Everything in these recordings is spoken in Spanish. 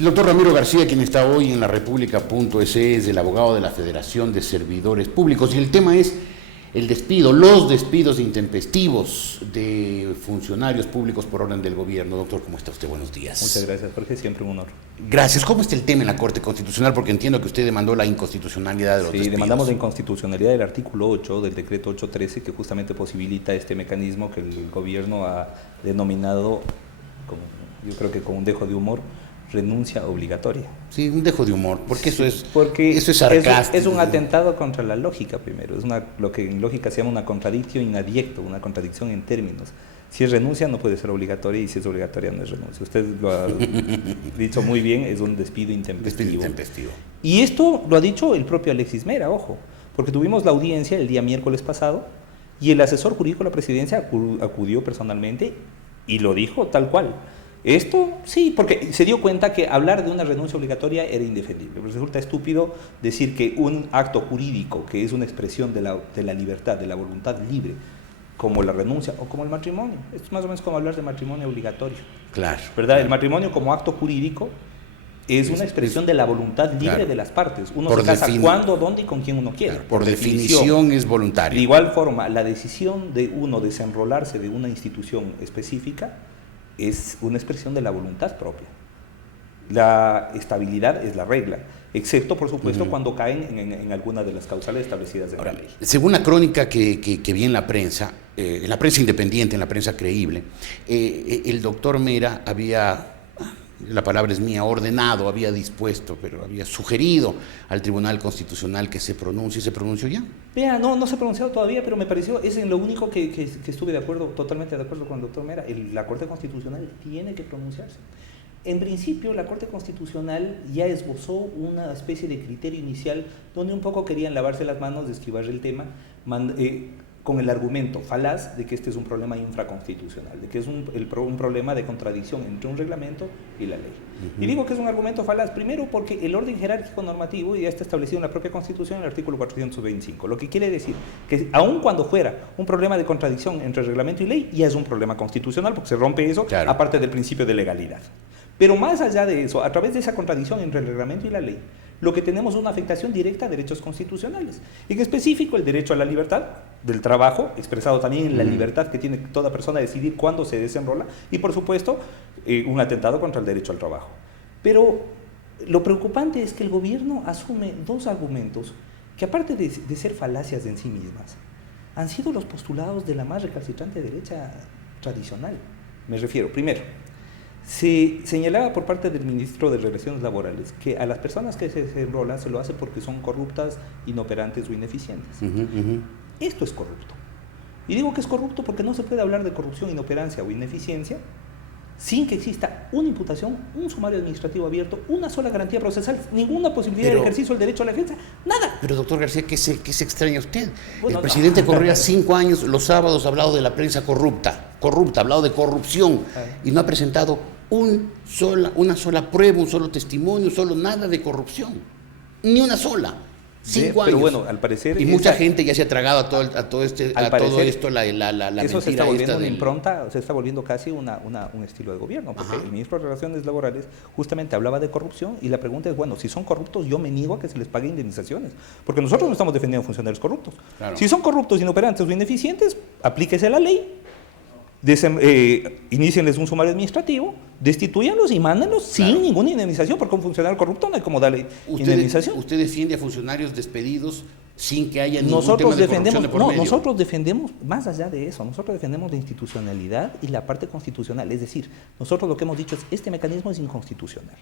El doctor Ramiro García, quien está hoy en la República.es, es el abogado de la Federación de Servidores Públicos, y el tema es el despido, los despidos intempestivos de funcionarios públicos por orden del gobierno. Doctor, ¿cómo está usted? Buenos días. Muchas gracias, Jorge, siempre un honor. Gracias. ¿Cómo está el tema en la Corte Constitucional? Porque entiendo que usted demandó la inconstitucionalidad de los despidos. Sí, demandamos la inconstitucionalidad del artículo 8 del decreto 813, que justamente posibilita este mecanismo que el gobierno ha denominado, yo creo que con un dejo de humor, renuncia obligatoria. Sí, un dejo de humor, porque eso es, porque eso es sarcástico. Es un atentado contra la lógica primero, es lo que en lógica se llama una contradictio in adjecto, una contradicción en términos. Si es renuncia no puede ser obligatoria y si es obligatoria no es renuncia. Usted lo ha dicho muy bien, es un despido intempestivo. Y esto lo ha dicho el propio Alexis Mera, ojo, porque tuvimos la audiencia el día miércoles pasado y el asesor jurídico de la presidencia acudió personalmente y lo dijo tal cual. Esto sí, porque se dio cuenta que hablar de una renuncia obligatoria era indefendible. Resulta estúpido decir que un acto jurídico que es una expresión de la libertad, de la voluntad libre, como la renuncia o como el matrimonio, es más o menos como hablar de matrimonio obligatorio. Claro. ¿Verdad? Claro. El matrimonio como acto jurídico es una expresión de la voluntad libre, claro, de las partes. Uno se casa cuando, dónde y con quien uno quiera. Claro, por definición es voluntario. De igual forma, la decisión de uno desenrolarse de una institución específica es una expresión de la voluntad propia. La estabilidad es la regla, excepto, por supuesto, cuando caen en alguna de las causales establecidas en la ley. Según la crónica que vi en la prensa independiente, en la prensa creíble, el doctor Mera había, la palabra es mía, ordenado, había dispuesto, pero había sugerido al Tribunal Constitucional que se pronuncie. ¿Se pronunció ya? Vea, no se ha pronunciado todavía, pero me pareció, es en lo único que estuve de acuerdo, totalmente de acuerdo con el doctor Mera. La Corte Constitucional tiene que pronunciarse. En principio, la Corte Constitucional ya esbozó una especie de criterio inicial donde un poco querían lavarse las manos de esquivar el tema, con el argumento falaz de que este es un problema infraconstitucional, de que es un problema de contradicción entre un reglamento y la ley. Y digo que es un argumento falaz, primero porque el orden jerárquico normativo ya está establecido en la propia Constitución en el artículo 425, lo que quiere decir que aun cuando fuera un problema de contradicción entre reglamento y ley, ya es un problema constitucional porque se rompe eso, claro, aparte del principio de legalidad. Pero más allá de eso, a través de esa contradicción entre el reglamento y la ley, lo que tenemos es una afectación directa a derechos constitucionales. En específico, el derecho a la libertad del trabajo, expresado también en la libertad que tiene toda persona de decidir cuándo se desenrola, y por supuesto, un atentado contra el derecho al trabajo. Pero lo preocupante es que el gobierno asume dos argumentos que, aparte de ser falacias en sí mismas, han sido los postulados de la más recalcitrante derecha tradicional. Me refiero, primero, se señalaba por parte del ministro de Relaciones Laborales que a las personas que se desenrolan se lo hace porque son corruptas, inoperantes o ineficientes. Esto es corrupto. Y digo que es corrupto porque no se puede hablar de corrupción, inoperancia o ineficiencia sin que exista una imputación, un sumario administrativo abierto, una sola garantía procesal, ninguna posibilidad de ejercicio del derecho a la defensa, nada. Pero doctor García, ¿qué se extraña usted? Bueno, el presidente Correa 5 años, los sábados, ha hablado de la prensa corrupta, ha hablado de corrupción y no ha presentado una sola prueba, un solo testimonio, nada de corrupción, ni una sola. 5 años. Pero bueno, al parecer... Y mucha gente ya se ha tragado a todo esto, la eso se está volviendo una impronta, se está volviendo casi un estilo de gobierno, porque el ministro de Relaciones Laborales justamente hablaba de corrupción y la pregunta es, bueno, si son corruptos, yo me niego a que se les pague indemnizaciones, porque nosotros no estamos defendiendo funcionarios corruptos. Claro. Si son corruptos, inoperantes o ineficientes, aplíquese la ley, inícienles un sumario administrativo, destituyanlos y mándenlos sin ninguna indemnización, porque un funcionario corrupto no hay como darle indemnización. ¿Usted defiende a funcionarios despedidos sin que haya ningún tema de corrupción de por medio? Nosotros defendemos, más allá de eso, nosotros defendemos la institucionalidad y la parte constitucional, es decir, nosotros lo que hemos dicho es, este mecanismo es inconstitucional.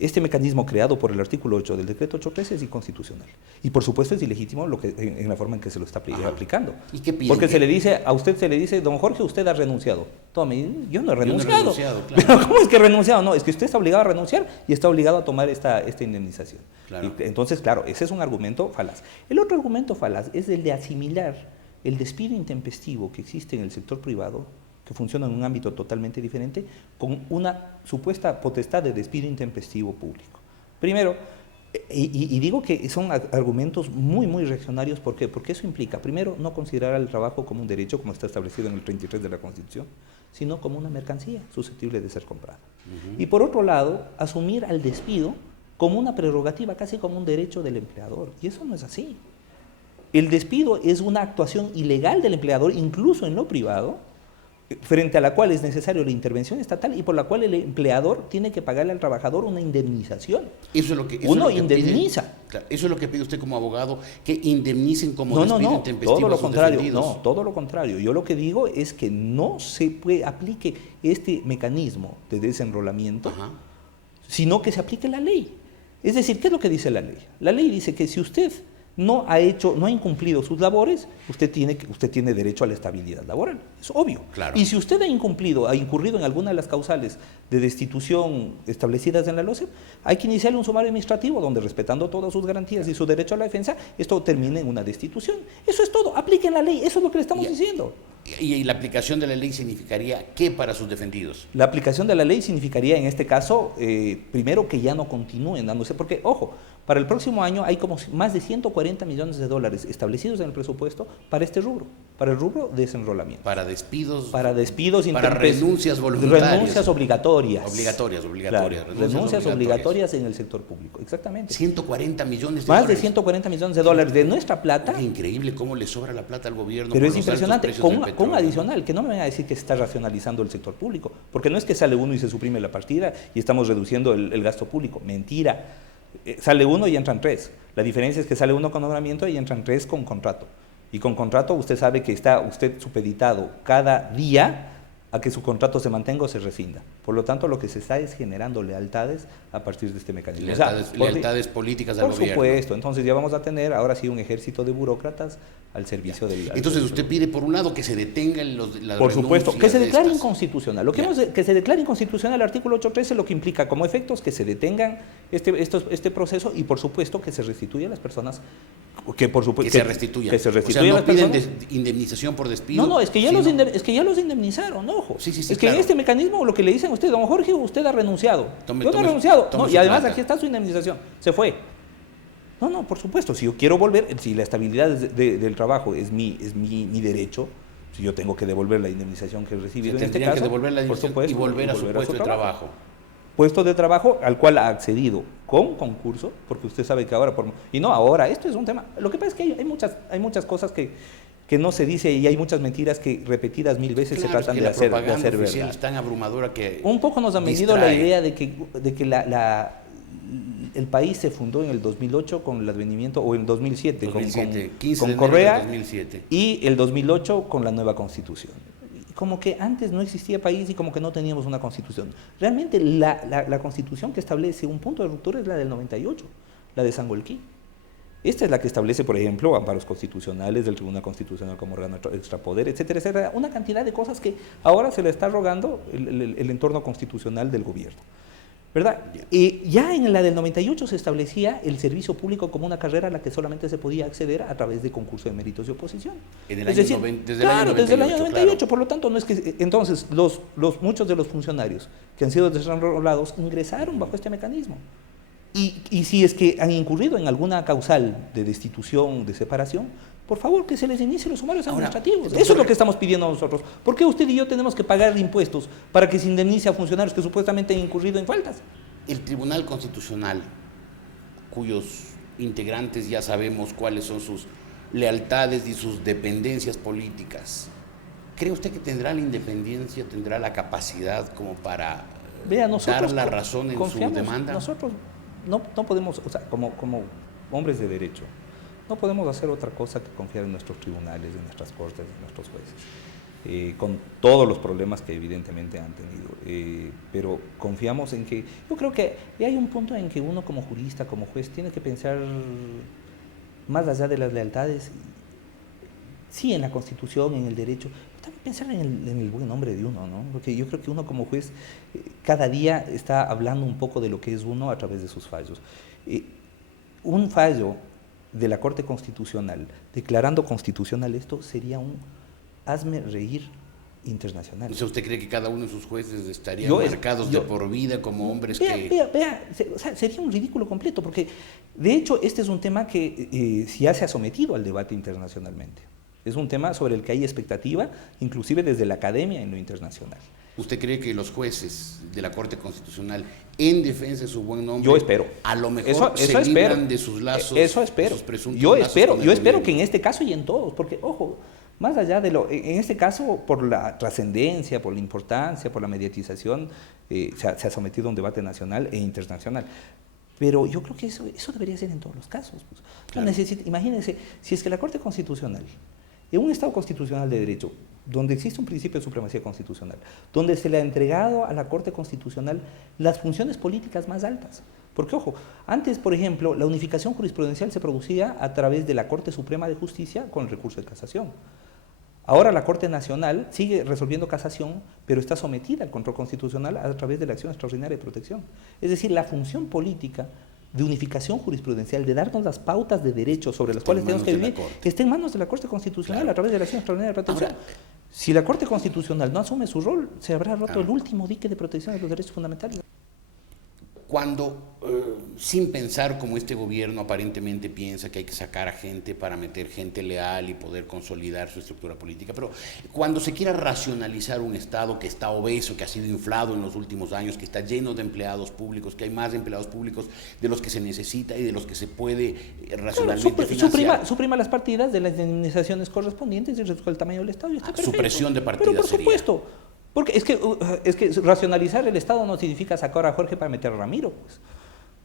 Este mecanismo creado por el artículo 8 del decreto 813 es inconstitucional. Y por supuesto es ilegítimo en la forma en que se lo está aplicando. ¿Y qué pide? Porque a usted se le dice, don Jorge, usted ha renunciado. Tome, yo no he renunciado. Claro. Pero ¿cómo es que he renunciado? No, es que usted está obligado a renunciar y está obligado a tomar esta indemnización. Claro. Entonces, claro, ese es un argumento falaz. El otro argumento falaz es el de asimilar el despido intempestivo que existe en el sector privado, que funciona en un ámbito totalmente diferente, con una supuesta potestad de despido intempestivo público. Primero, y digo que son argumentos muy reaccionarios, ¿por qué? Porque eso implica, primero, no considerar al trabajo como un derecho, como está establecido en el 33 de la Constitución, sino como una mercancía susceptible de ser comprada. Y por otro lado, asumir al despido como una prerrogativa, casi como un derecho del empleador. Y eso no es así. El despido es una actuación ilegal del empleador, incluso en lo privado, frente a la cual es necesaria la intervención estatal y por la cual el empleador tiene que pagarle al trabajador una indemnización. Eso es lo que, Uno indemniza. Claro, eso es lo que pide usted como abogado, que indemnicen como No, despido intempestivo todo lo a sus contrario. defendidos. No, todo lo contrario. Yo lo que digo es que no se aplique este mecanismo de desenrolamiento, Ajá. sino que se aplique la ley. Es decir, ¿qué es lo que dice la ley? La ley dice que si usted no ha incumplido sus labores, usted tiene derecho a la estabilidad laboral. Es obvio. Claro. Y si usted ha incurrido en alguna de las causales de destitución establecidas en la LOCEP, hay que iniciarle un sumario administrativo donde, respetando todas sus garantías y su derecho a la defensa, esto termine en una destitución. Eso es todo. Apliquen la ley. Eso es lo que le estamos diciendo. Y la aplicación de la ley significaría ¿qué para sus defendidos? La aplicación de la ley significaría, en este caso, primero que ya no continúen dándose, porque, ojo, para el próximo año hay como más de 140 millones de dólares establecidos en el presupuesto para este rubro, para el rubro de desenrolamiento. Para despidos. Para despidos, para renuncias voluntarias. Renuncias obligatorias. Obligatorias. Claro, renuncias obligatorias en el sector público, exactamente. 140 millones de más dólares. de 140 millones de dólares de nuestra plata. Es increíble cómo le sobra la plata al gobierno. Pero por es los impresionante, altos precios del con petróleo. adicional, que no me vayan a decir que se está racionalizando el sector público, porque no es que sale uno y se suprime la partida y estamos reduciendo el gasto público, mentira. Sale uno y entran tres. La diferencia es que sale uno con nombramiento y entran tres con contrato. Y con contrato usted sabe que está usted supeditado cada día a que su contrato se mantenga o se rescinda. Por lo tanto, lo que se está es generando lealtades a partir de este mecanismo. Lealtades políticas al gobierno. Por supuesto. Entonces ya vamos a tener ahora sí un ejército de burócratas al servicio del... Entonces usted pide, por un lado, que se detengan las Por supuesto, que se declare estas. inconstitucional. Que se declare inconstitucional el artículo 813, lo que implica como efectos que se detengan este proceso y, por supuesto, que se restituya a las personas que se restituyan. Que se restituyan. O sea, no las piden personas. Indemnización por despido. No, es que ya los indemnizaron, ojo. Sí, es que claro. en este mecanismo lo que le dicen a usted, don Jorge, usted ha renunciado. Yo no he renunciado. Y además aquí está su indemnización. Se fue. No, por supuesto. Si yo quiero volver, si la estabilidad del trabajo es mi derecho, si yo tengo que devolver la indemnización que he recibido en este caso, que devolver la indemnización por supuesto, y volver a su puesto de trabajo. Puesto de trabajo al cual ha accedido con concurso, porque usted sabe que ahora, esto es un tema. Lo que pasa es que hay muchas cosas que no se dice y hay muchas mentiras que repetidas 1000 veces se tratan de hacer oficial verdad. Es tan abrumadora que un poco nos han vendido la idea de que el país se fundó en el 2008 con el advenimiento, o en el 2007, con Correa, 2007. Y el 2008 con la nueva Constitución. Como que antes no existía país y como que no teníamos una Constitución. Realmente la Constitución que establece un punto de ruptura es la del 98, la de Sangolquí. Esta es la que establece, por ejemplo, amparos constitucionales del Tribunal Constitucional como órgano extrapoder, etcétera, etcétera. Una cantidad de cosas que ahora se le está rogando el entorno constitucional del gobierno, ¿verdad? Y ya en la del 98 se establecía el servicio público como una carrera a la que solamente se podía acceder a través de concurso de méritos y oposición. Desde el año 98, claro. Por lo tanto, no es que entonces muchos de los funcionarios que han sido desenrolados ingresaron bajo este mecanismo. Y si es que han incurrido en alguna causal de destitución, de separación, por favor, que se les inicie los sumarios administrativos. Doctor, eso es lo que estamos pidiendo nosotros. ¿Por qué usted y yo tenemos que pagar impuestos para que se indemnice a funcionarios que supuestamente han incurrido en faltas? El Tribunal Constitucional, cuyos integrantes ya sabemos cuáles son sus lealtades y sus dependencias políticas, ¿cree usted que tendrá la independencia, tendrá la capacidad como para dar la razón en su demanda? Nosotros no podemos, o sea, como hombres de derecho, no podemos hacer otra cosa que confiar en nuestros tribunales, en nuestras cortes, en nuestros jueces, con todos los problemas que evidentemente han tenido, pero confiamos en que, yo creo que hay un punto en que uno como jurista, como juez, tiene que pensar más allá de las lealtades, sí en la Constitución, en el derecho, pero también pensar en el buen nombre de uno, ¿no? Porque yo creo que uno como juez cada día está hablando un poco de lo que es uno a través de sus fallos. Un fallo de la Corte Constitucional declarando constitucional esto sería un hazme reír internacional. O sea, ¿usted cree que cada uno de sus jueces estarían marcados de por vida como hombres o sea, sería un ridículo completo, porque de hecho este es un tema que ya se ha sometido al debate internacionalmente. Es un tema sobre el que hay expectativa, inclusive desde la academia en lo internacional. ¿Usted cree que los jueces de la Corte Constitucional, en defensa de su buen nombre, yo espero, a lo mejor se libran de sus lazos, eso espero, de sus presuntos yo lazos espero que en este caso y en todos, porque ojo, más allá de en este caso, por la trascendencia, por la importancia, por la mediatización, se ha sometido a un debate nacional e internacional. Pero yo creo que eso debería ser en todos los casos. Pues. Claro. Imagínense, si es que la Corte Constitucional, en un Estado constitucional de derecho, donde existe un principio de supremacía constitucional, donde se le ha entregado a la Corte Constitucional las funciones políticas más altas. Porque, ojo, antes, por ejemplo, la unificación jurisprudencial se producía a través de la Corte Suprema de Justicia con el recurso de casación. Ahora la Corte Nacional sigue resolviendo casación, pero está sometida al control constitucional a través de la acción extraordinaria de protección. Es decir, la función política de unificación jurisprudencial, de darnos las pautas de derechos sobre las cuales tenemos que vivir, está en manos de la Corte Constitucional a través de la acción extraordinaria de protección. Ahora, si la Corte Constitucional no asume su rol, se habrá roto el último dique de protección de los derechos fundamentales. Cuando, sin pensar como este gobierno aparentemente piensa que hay que sacar a gente para meter gente leal y poder consolidar su estructura política, pero cuando se quiera racionalizar un Estado que está obeso, que ha sido inflado en los últimos años, que está lleno de empleados públicos, que hay más empleados públicos de los que se necesita y de los que se puede racionalmente financiar. Suprima las partidas de las indemnizaciones correspondientes y reduzca el tamaño del Estado y está perfecto. Supresión de partidas. Pero por supuesto. Porque es que racionalizar el Estado no significa sacar a Jorge para meter a Ramiro, pues.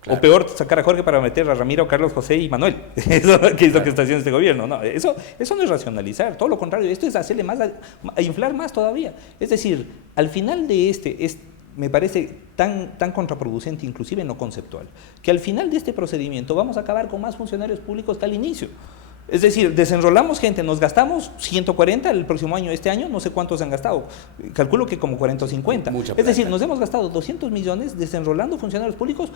Claro. O peor, sacar a Jorge para meter a Ramiro, Carlos, José y Manuel. Eso que es lo que está haciendo este gobierno. No, eso no es racionalizar, todo lo contrario. Esto es hacerle más, a inflar más todavía. Es decir, al final de me parece tan contraproducente, inclusive en lo conceptual, que al final de este procedimiento vamos a acabar con más funcionarios públicos que al inicio. Es decir, desenrolamos gente, nos gastamos 140 el próximo año, este año no sé cuántos se han gastado, calculo que como 40 o 50. Es decir, nos hemos gastado 200 millones desenrolando funcionarios públicos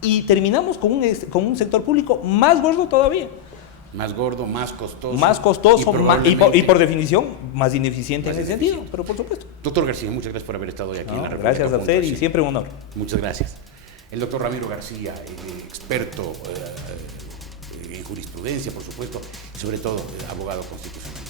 y terminamos con un sector público más gordo todavía. Más gordo, más costoso. Más costoso y por definición más ineficiente en ese sentido, pero por supuesto. Doctor García, muchas gracias por haber estado hoy aquí en la República. Gracias a usted y siempre un honor. Muchas gracias. El doctor Ramiro García, experto en jurisprudencia, por supuesto, y sobre todo abogado constitucional.